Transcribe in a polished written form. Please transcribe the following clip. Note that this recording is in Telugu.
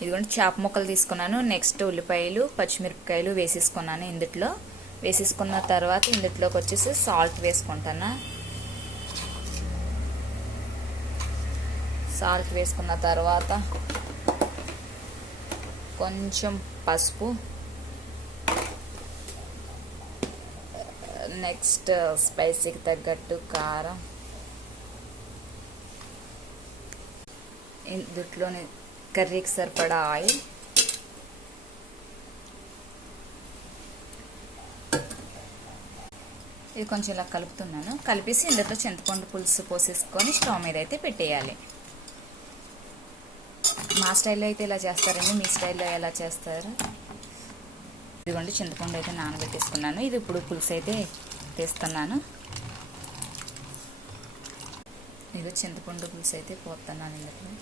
ఇదిగోండి చేప ముక్కలు తీసుకున్నాను. నెక్స్ట్ ఉల్లిపాయలు పచ్చిమిరపకాయలు వేసేసుకున్నాను. ఇందులో వేసేసుకున్న తర్వాత ఇందులోకి వచ్చేసి సాల్ట్ వేసుకుంటాను. సాల్ట్ వేసుకున్న తర్వాత కొంచెం పసుపు, నెక్స్ట్ స్పైసీకి తగ్గట్టు కారం, ఇందులోనే కర్రీకి సరిపడా ఆయిల్, ఇది కొంచెం ఇలా కలుపుతున్నాను. కలిపేసి ఇందులో చింతపండు పులుసు పోసేసుకొని స్టవ్ మీద అయితే పెట్టేయాలి. మా స్టైల్లో అయితే ఇలా చేస్తారండి, మీ స్టైల్లో ఎలా చేస్తారు? ఇదిగోండి చింతపండు అయితే నానబెట్టేసుకున్నాను. ఇది ఇప్పుడు పులుసు అయితే తీస్తున్నాను. ఇది చింతపండు పులుసు అయితే పోతున్నాను ఇందులో.